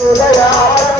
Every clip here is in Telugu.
Gaya.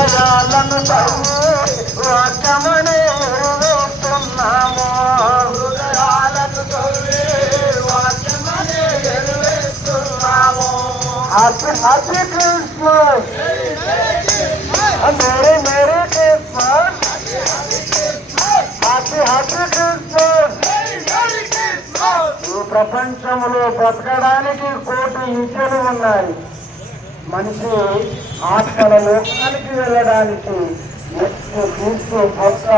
హృదయాలను వాక్యమని ఎరువేస్తున్నాము happy Christmas merry merry Christmas happy happy Christmas ప్రపంచంలో బ్రతకడానికి కోటి ఇంచెలు ఉన్నాయి. మనిషి ఆత్మల లోకానికి వెళ్ళడానికి యేసు క్రీస్తు భక్త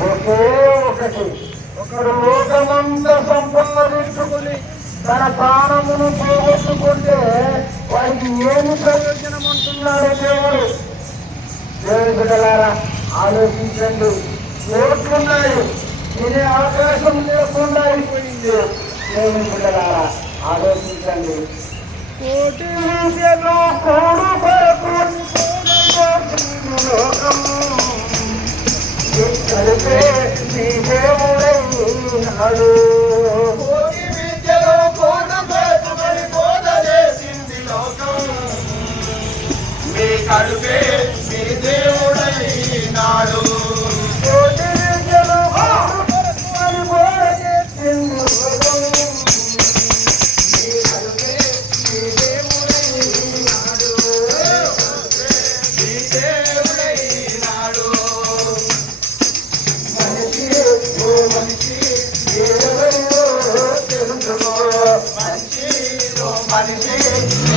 ఒకే ఒకటి. ఒకడు లోకమంతా సంపాదించుకుని తన ప్రాణమును పోగొట్టుకుంటే వారికి ఏమి ప్రయోజనం అంటున్నాడు దేవుడు? దేవుని ఆలోచించండి. కోట్లున్నాయి ఇది అవకాశం లేకుండా అయిపోయింది. దేవుని ఆలోచించండి. కోటి విద్యలో కోడు పరకుని నీ దేవుడైనాడు. కోటి విద్యలో లోకం. మీ కడుపే మీ దేవుడైనాడు మనిషి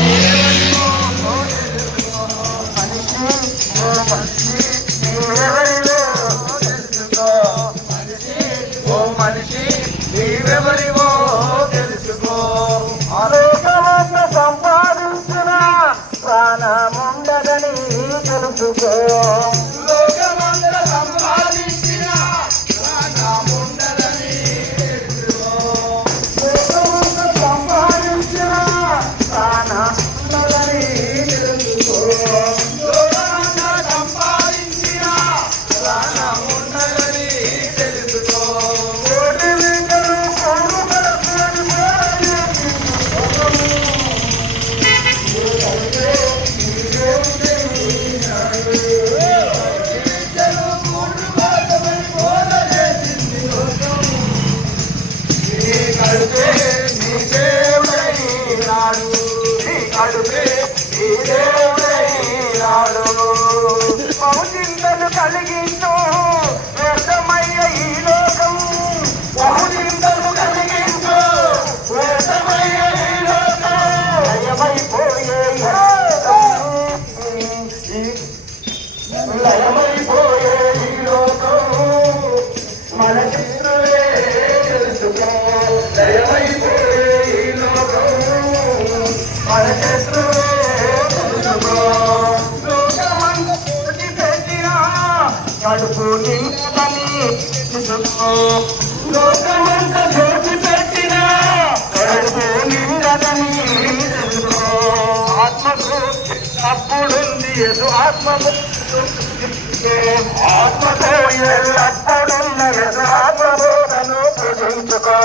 కలిగించు. వ్యర్థమయ్య ఈలో అప్పుడుంది ఎదు ఆత్మ ఆత్మతో ఎల్లప్పుడున్న ఎదు ఆత్మబోధను పూజించుకో.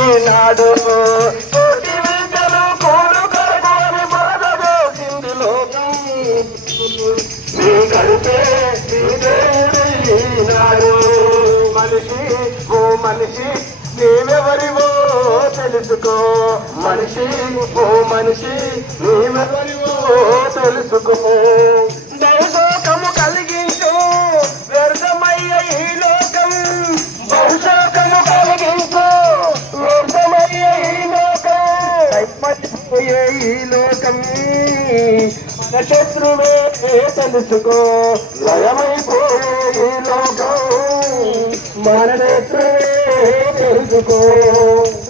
ఈనాడు నీవెవరివో తెలుసుకో. మనిషి ఓ మనిషి నీవెవరివో తెలుసుకో. బహుశోకము కలిగించు వ్యర్థమయ్య ఈ లోకం. బహుశోకము కలిగించు వ్యర్థమయ్య ఈ లోకం. మర్చిపోయే ఈ లోకం. మన శత్రువే తెలుసుకో. లయమైపోయే ఈ లోకం. మన శత్రువే తెలుసుకో.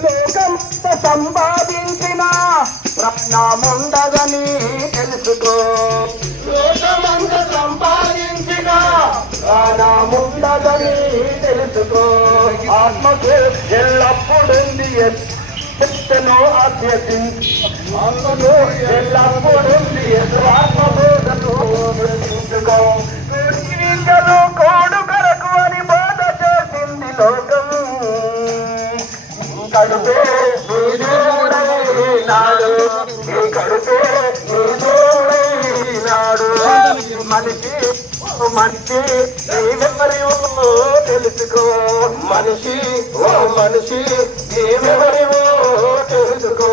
లోకం సంపాదించిన ప్రాణముండదని తెలుసుకో. లోకమంత సంపాదించిన ప్రాణముండదని తెలుసుకో. ఆత్మకు ఎల్లప్పుడుంది ఎత్తను అభ్యసించు ఆత్మకు ఎల్లప్పుడుంది ఎదు ఆత్మబోధను మనిషి ఓ మనిషి నీవెవరివో తెలుసుకో. మనిషి ఓ మనిషి నీవెవరివో తెలుసుకో.